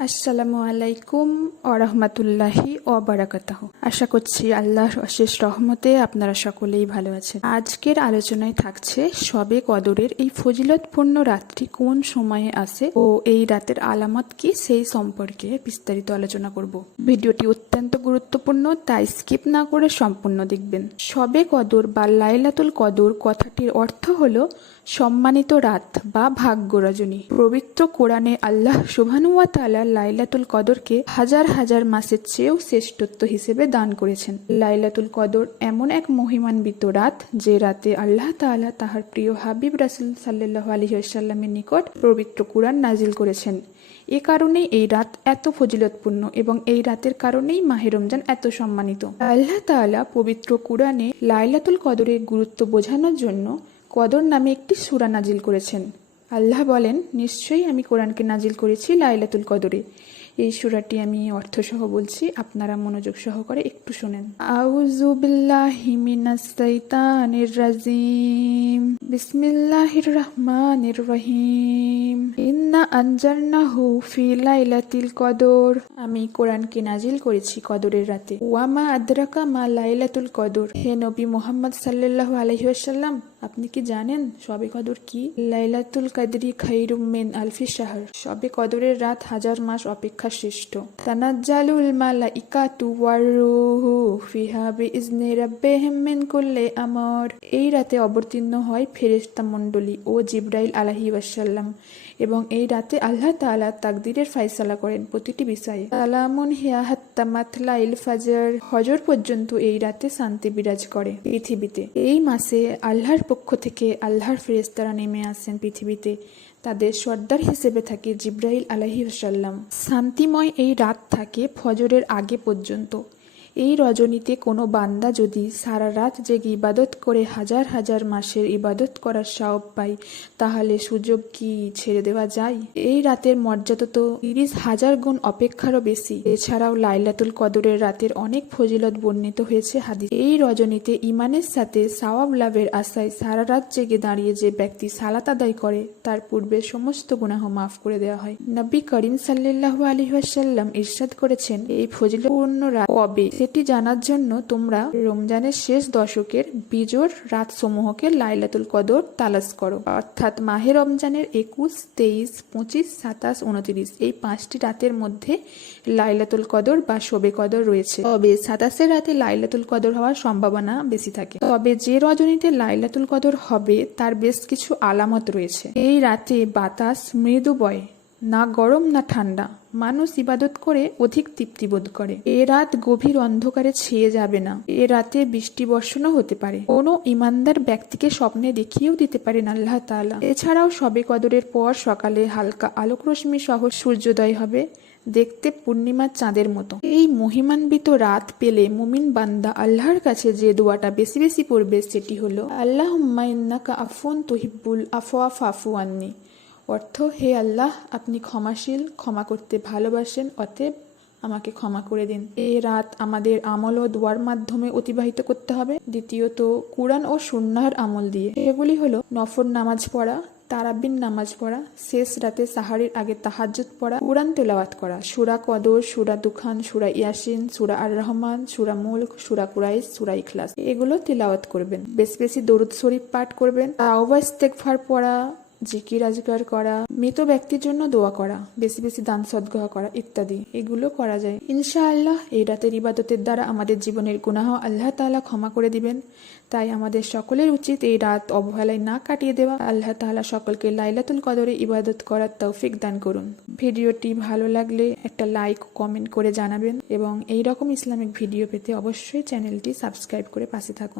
আসসালামু আলাইকুম আরহামাতুল্লাহি অবারাকাতাহ আশা করছি আল্লাহর অশেষ রহমতে আপনারা সকলেই ভালো আছেন। আজকের আলোচনায় থাকছে সবে কদরের এই ফজিলতপূর্ণ রাত্রি কোন সময়ে আসে ও এই রাতের আলামত কি সেই সম্পর্কে বিস্তারিত আলোচনা করব। ভিডিওটি অত্যন্ত গুরুত্বপূর্ণ, তাই স্কিপ না করে সম্পূর্ণ দেখবেন। সবে কদর বা লাইলাতুল কদর কথাটির অর্থ হলো সম্মানিত রাত বা ভাগ্য রজনী। পবিত্র কোরআনে আল্লাহ সুবহানুয়া তাআলা লাইলাতুল কদরকে হাজার হাজার মাসের চেয়েও শ্রেষ্ঠত্ব হিসেবে দান করেছেন। লাইলাতুল কদর এমন এক মহিমান্বিত রাত যে রাতে আল্লাহ তাআলা তাহার প্রিয় হাবিব রাসুল সাল্লাহ আলহিহাল্লামের নিকট পবিত্র কোরআন নাজিল করেছেন। এ কারণেই এই রাত এত ফজিলতপূর্ণ এবং এই রাতের কারণেই মাহে রমজান এত সম্মানিত। আল্লাহ তাআলা পবিত্র কোরআনে লাইলাতুল কদরের গুরুত্ব বোঝানোর জন্য কদর নামে একটি সুরা নাজিল করেছেন। আল্লাহ বলেন, নিশ্চয়ই আমি কোরআনকে নাজিল করেছি লাইলাতুল কদরে। এই সূরাটি আমি অর্থসহ বলছি আপনারা মনোযোগ সহকারে একটু শোনেন। আউযু বিল্লাহি মিনাস শাইতানির রাজিম। বিসমিল্লাহির রহমানির রহিম। ইন্না আনজালনাহু ফি লাইলাতিল কদর। আমি কোরআনকে নাজিল করেছি কদরের রাতে। ওয়ামা আদরাকা মা লাইলাতুল কদর। হে নবী মোহাম্মদ সাল্লাল্লাহু আলাইহি ওয়াসাল্লাম আপনি কি জানেন সবে কদর কি? লাইলাতুল কাদরি খাইরুম মিন আলফি শাহর। সবে কদরের রাত হাজার মাস অপেক্ষা শ্রেষ্ঠ তানাজ্জালুল মালাইকাতু ওয়াররুহু ফিহা বিইজনি রাব্বিহিম মিন কুল্লি আমর এই রাতে অবতীর্ণ হয় ফেরেশতা মণ্ডলী ও জিব্রাইল আলাহি ওয়াসাল্লাম এবং এই রাতে আল্লাহ তাআলা তাকদিরের ফায়সালা করেন প্রতিটি বিষয়ে। সালামুন হিয়া হাত্তা মাথলাইল ফাজর। হজর পর্যন্ত এই রাতে শান্তি বিরাজ করে পৃথিবীতে। এই মাসে আল্লাহর পক্ষ থেকে আল্লাহর ফেরেশতারা নেমে আসেন পৃথিবীতে। তাদের সর্দার হিসেবে থাকে জিব্রাহিল আলহিসাল্লাম শান্তিময় এই রাত থাকে ফজরের আগে পর্যন্ত। এই রজনীতে কোনো বান্দা যদি সারা রাত জেগে ইবাদত করে হাজার হাজার মাসের ইবাদত করার সাহব পায়, তাহলে সুযোগ কি ছেড়ে দেওয়া যায়? এই রাতের মর্যাদা তো তিরিশ হাজার গুণ অপেক্ষারও বেশি। এছাড়াও লাইলাতুল কদরের রাতের অনেক ফজিলত বর্ণিত হয়েছে হাদিস। এই রজনীতে ইমানের সাথে সাওয়াব লাভের আশায় সারা রাত জেগে দাঁড়িয়ে যে ব্যক্তি সালাত আদায় করে, তার পূর্বে সমস্ত গুনাহ মাফ করে দেওয়া হয়। নবী করিম সাল্লাহ আলহিহাসাল্লাম ইরশাদ করেছেন, এই ফজিলপূর্ণ রাত কবে? সেটি জানার জন্য তোমরা রমজানের শেষ দশকের বিজোর রাতসমূহকে লাইলাতুল কদর তালাশ করো। অর্থাৎ মাহে রমজানের একুশ, তেইশ, পঁচিশ, সাতাশ, উনত্রিশ এই পাঁচটি রাতের মধ্যে লাইলাতুল কদর বা শোবে কদর রয়েছে। তবে সাতাশের রাতে লাইলাতুল কদর হওয়ার সম্ভাবনা বেশি থাকে। তবে যে রজনীতে লাইলাতুল কদর হবে, তার বেশ কিছু আলামত রয়েছে। এই রাতে বাতাস, মৃদু বয় না গরম না ঠান্ডা। মানুষ ইবাদত করে অধিক তৃপ্তি বোধ করে। এ রাত গভীর অন্ধকারে ছেয়ে যাবে না। এ রাতে বৃষ্টি বর্ষণও হতে পারে। কোনো ইমানদার ব্যক্তিকে স্বপ্নে দেখিয়েও দিতে পারেন আল্লাহ তাআলা। এছাড়াও সবে কদরের পর সকালে হালকা আলোক রশ্মি সহ সূর্যোদয় হবে। দেখতে পূর্ণিমার চাঁদের মতো। এই মহিমান্বিত রাত পেলে মুমিন বান্দা আল্লাহর কাছে যে দোয়াটা বেশি বেশি পড়বে সেটি হলো আল্লাহ ইন্নাকা আফুন তুহিব্বুল আফওয়া ফাফু আন্নি। অর্থ, হে আল্লাহ, আপনি ক্ষমাশীল, ক্ষমা করতে ভালোবাসেন, অতএব আমাকে ক্ষমা করে দিন। এ রাত আমাদের আমল ও দোয়ার মাধ্যমে অতিবাহিত করতে হবে। দ্বিতীয়ত, কুরআন ও সুন্নাহর আমল দিয়ে। এগুলি হলো নফর নামাজ পড়া, তারাবিন নামাজ পড়া, শেষ রাতে সাহারির আগে তাহাজ্জুদ পড়া, কুরআন তেলাওয়াত করা। সুরা কদর, সুরা দুখান, সুরা ইয়াসিন, সুরা আর রহমান, সুরা মুলক, সুরা কুরাইশ, সুরা ইখলাস। এগুলো তেলাওয়াত করবেন। বেশি বেশি দরুদ শরীফ পাঠ করবেন। তাওবা ইস্তেগফার পড়া জিকির আজগার করা, মৃত ব্যক্তির জন্য দোয়া করা, বেশি বেশি দান সদ্গহ করা ইত্যাদি। এগুলো করা যায়। ইনশাআল্লাহ, এই রাতের ইবাদতের দ্বারা আমাদের জীবনের গুনাহ আল্লাহ তাআলা ক্ষমা করে দিবেন। তাই আমাদের সকলের উচিত এই রাত অবহেলায় না কাটিয়ে দেওয়া। আল্লাহ তাআলা সকলকে লাইলাতুল কদরে ইবাদত করার তৌফিক দান করুন। ভিডিওটি ভালো লাগলে একটা লাইক, কমেন্ট করে জানাবেন এবং এই রকম ইসলামিক ভিডিও পেতে অবশ্যই চ্যানেলটি সাবস্ক্রাইব করে পাশে থাকুন।